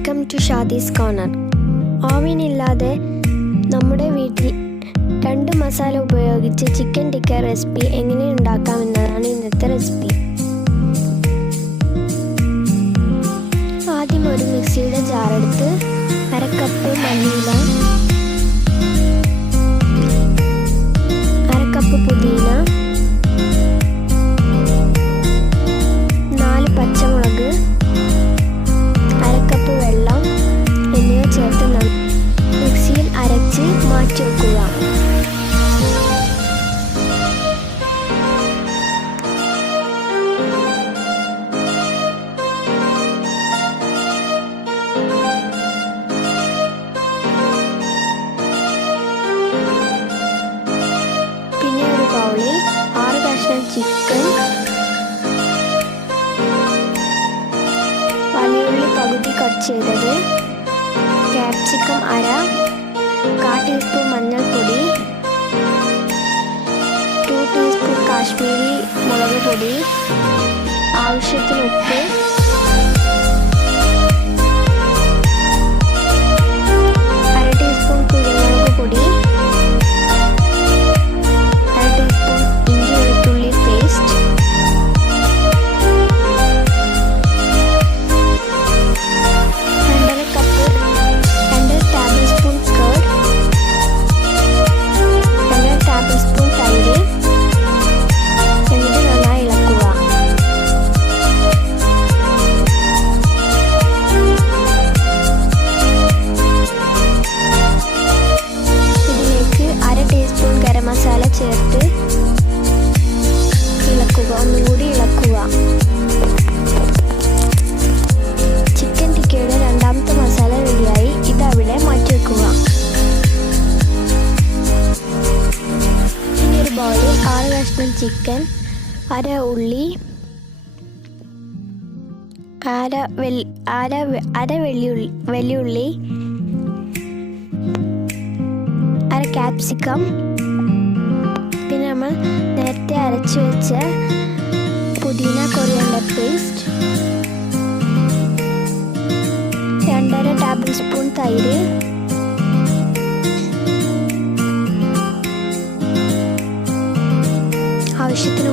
Welcome to Shadi's corner. ഓവനില്ലാതെ നമ്മുടെ വീട്ടിൽ 2 മസാല ഉപയോഗിച്ച് ചിക്കൻ ടിക്ക റെസിപ്പി എങ്ങനെ ഉണ്ടാക്കാമെന്നതാണ് ഇന്നത്തെ റെസിപ്പി. ആദ്യം ഒരു മിക്സിയുടെ ജാർ എടുത്ത് 1/2 കപ്പ് മല്ലിയില, 1/2 കപ്പ് പുതിന, 4 പച്ചമുളക്, 1/2 കപ്പ് വെള്ളം എന്നിവ ചേർത്ത് മിക്സിയിൽ അരച്ച് മാറ്റി വെക്കുക. പിന്നെ ഒരു ബൗളിൽ 6 കഷ്ണം ചിക്കൻ, വലിയുള്ളി പകുതി കട്ട് ചെയ്തത്, ക്യാപ്സിക്കം അര, 1/4 ടീസ്പൂൺ മഞ്ഞൾപ്പൊടി, 2 ടീസ്പൂൺ കാശ്മീരി മുളക് പൊടി, ആവശ്യത്തിന് ഉപ്പ്, 1/2 ടീസ്പൂൺ കുരുമുളക് പൊടി, 1/2 ടീസ്പൂൺ ഇഞ്ചി വെളുത്തുള്ളി paste, 2 cup 2 table spoon card, 2 table spoon തൈര് എന്നിട്ട് നന്നായി ഇളക്കുക. ഇതിലേക്ക് 1/2 ടീസ്പൂൺ ഗരം മസാല ചേർത്ത് ഇളക്കുക. ഒന്നുകൂടി ഇളക്കുക. ചിക്കൻ ടിക്കയുടെ 2ാമത്തെ മസാല റെഡിയായി. ഇതവിടെ മാറ്റി വെക്കുക. ഇനി ഒരു ബൗളിൽ 6 കഷ്ണം ചിക്കൻ, 1/2 ഉള്ളി, 1/2 വെള്ളിയുള്ളി, 1/2 ക്യാപ്സിക്കം, പിന്നെ നമ്മൾ നേരത്തെ അരച്ചു വെച്ച പുതിന കൊറിയാണ്ടർ പേസ്റ്റ്, 2.5 ടേബിൾ സ്പൂൺ തൈര്, ആവശ്യത്തിന്